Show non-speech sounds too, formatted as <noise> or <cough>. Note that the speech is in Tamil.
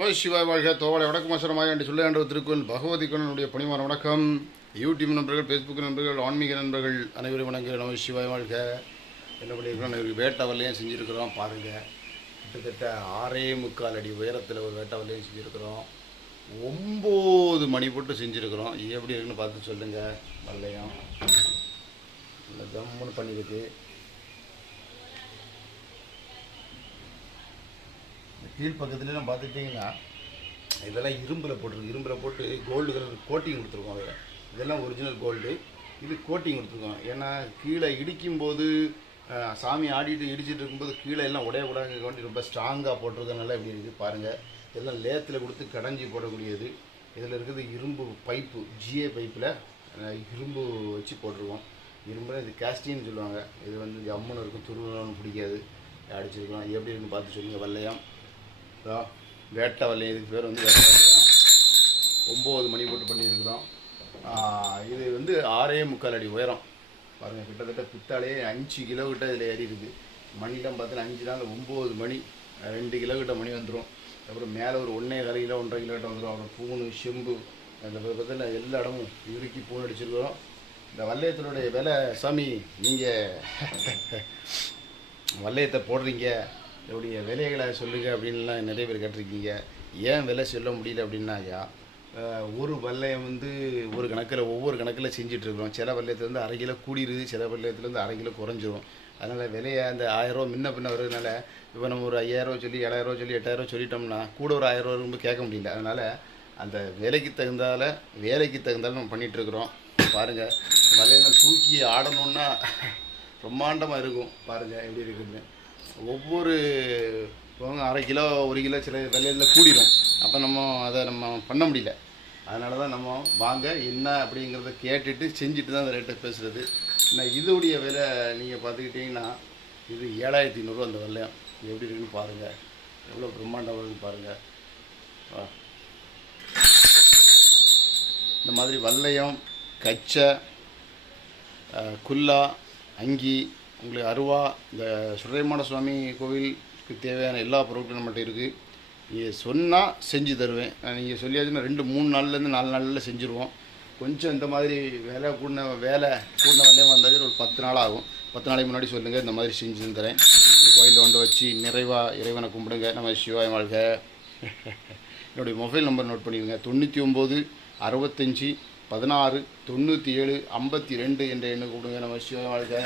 நம சிவாய் வாழ்க தோவலை வடக்குமாசரமாய் என்று சொல்ல என்ற திருக்குள் பகவதி கண்ணனுடைய பணிவான வணக்கம். யூடியூப் நண்பர்கள் ஃபேஸ்புக் நண்பர்கள் ஆன்மீக நண்பர்கள் அனைவரும் வணங்குகிற நம சிவாய் வாழ்க. என்ன பண்ணியிருக்கிறோம்? அனைவருக்கு வேட்டை செஞ்சுருக்கிறோம். பாருங்கள் கிட்டத்தட்ட ஆறே முக்கால் அடி உயரத்தில் ஒரு வேட்டவலையும் செஞ்சுருக்கிறோம். ஒம்பது மணி போட்டு செஞ்சுருக்கிறோம். எப்படி இருக்குன்னு பார்த்து சொல்லுங்கள் வல்லையும் நல்ல ஜம்முன்னு பண்ணியிருக்கு. கீழ் பக்கத்துலலாம் பார்த்துட்டிங்கன்னா இதெல்லாம் இரும்பில் போட்டிருக்கு. இரும்பில் போட்டு கோல்டு கலர் கோட்டிங் கொடுத்துருக்கோம் அதில். இதெல்லாம் ஒரிஜினல் கோல்டு இது கோட்டிங் கொடுத்துருக்கோம். ஏன்னா கீழே இடிக்கும்போது சாமி ஆடிட்டு இடிச்சிட்டு இருக்கும்போது கீழே எல்லாம் உடையக்கூடாது வேண்டி ரொம்ப ஸ்ட்ராங்காக போட்டிருக்கனால இப்படி இருக்குது பாருங்கள் இதெல்லாம் லேத்தில் கொடுத்து கடைஞ்சி போடக்கூடியது. இதில் இருக்கிறது இரும்பு பைப்பு ஜிஏ பைப்பில் இரும்பு வச்சு போட்டிருக்கோம். இரும்புல இது கேஸ்டின்னு சொல்லுவாங்க. இது வந்து ஜம்முன்னு இருக்கும் துருவணும் பிடிக்காது. அடிச்சிருக்கலாம். எப்படி இருக்குன்னு பார்த்து சொல்லுங்கள் வெள்ளையம். வேட்டை வல்லை இதுக்கு பேர் வந்து வேட்டை ஒம்பது மணி போட்டு பண்ணியிருக்கிறோம். இது வந்து ஆறே முக்கால் அடி உயரம். பாருங்கள் கிட்டத்தட்ட பித்தாலே அஞ்சு கிலோ கிட்ட இதில் ஏறி இருக்குது மணிலாம் பார்த்தீங்கன்னா அஞ்சு நாள் ஒம்பது மணி ரெண்டு கிலோ கிட்ட மணி வந்துடும் அப்புறம் மேலே ஒரு ஒன்றே கால் கிலோ ஒன்றரை கிலோ கிட்ட வந்துடும் அப்புறம் பூணு செம்பு அந்த பார்த்தீங்கன்னா எல்லா இடமும் இறுக்கி பூணு அடிச்சிருக்கிறோம். இந்த வல்லையத்தினுடைய விலை சாமி நீங்கள் <laughs> வல்லையத்தை போடுறீங்க. இதோடைய விலைகளை சொல்லுங்கள் அப்படின்லாம் நிறைய பேர் கேட்டிருக்கீங்க. ஏன் விலை சொல்ல முடியல அப்படின்னாயா ஒரு வல்லையம் வந்து ஒரு கணக்கில் ஒவ்வொரு கணக்கில் செஞ்சிட்ருக்குறோம் சில வல்லையத்துலேருந்து அரை கிலோ கூடிடுது சில வல்லையத்துலேருந்து அரை கிலோ குறைஞ்சிரும். அதனால் விலையை அந்த ஆயிரரூவா முன்ன பின்ன வருதுனால இப்போ நம்ம ஒரு ஐயாயிரரூவா சொல்லி ஏழாயிரரூவா சொல்லி எட்டாயிரரூவா சொல்லிட்டோம்னா கூட ஒரு ஆயிரரூவா ரொம்ப கேட்க முடியல. அதனால் அந்த வேலைக்கு தகுந்தால வேலைக்கு தகுந்தால நம்ம பண்ணிகிட்ருக்குறோம் பாருங்கள் வலையெல்லாம் தூக்கி ஆடணுன்னா <laughs> பிரம்மாண்டமாக இருக்கும். பாருங்கள் எப்படி இருக்குதுன்னு ஒவ்வொரு அரை கிலோ ஒரு கிலோ சில விலையில் கூடிடும் அப்போ நம்ம அதை நம்ம பண்ண முடியல. அதனால தான் நம்ம வாங்க என்ன அப்படிங்கிறத கேட்டுட்டு செஞ்சுட்டு தான் அந்த ரேட்டை பேசுகிறது நான் இதோடைய விலை நீங்கள் பார்த்துக்கிட்டிங்கன்னா இது ஏழாயிரத்தி ஐநூறுரூவா அந்த வெள்ளையம் எப்படி இருக்குன்னு பாருங்கள் எவ்வளோ பிரம்மாண்டம் வருதுன்னு பாருங்கள் வா. இந்த மாதிரி வல்லையம் கச்சை குல்லா அங்கி உங்களுக்கு அருவா இந்த சுரேமான சுவாமி கோவிலுக்கு தேவையான எல்லா பொருட்களும் நம்மகிட்ட இருக்குது நீங்கள் சொன்னால் செஞ்சு தருவேன். நீங்கள் சொல்லியாச்சுன்னா ரெண்டு மூணு நாள்லேருந்து நாலு நாளில் செஞ்சுருவோம். கொஞ்சம் இந்த மாதிரி வேலை கூடின வேலை கூடின வரலையும் வந்தாலும் ஒரு பத்து நாள் ஆகும். பத்து நாளைக்கு முன்னாடி சொல்லுங்கள் இந்த மாதிரி செஞ்சு தரேன் கோயிலில் கொண்டு வச்சு நிறைவாக இறைவனை கும்பிடுங்க. நம்ம சிவாய் வாழ்க. என்னுடைய மொபைல் நம்பர் நோட் பண்ணிடுங்க. தொண்ணூற்றி ஒம்பது அறுபத்தஞ்சி பதினாறு தொண்ணூற்றி ஏழு ஐம்பத்தி ரெண்டு என்ற எண்ணை கூப்பிடுங்க நம்ம சிவாய் வாழ்க.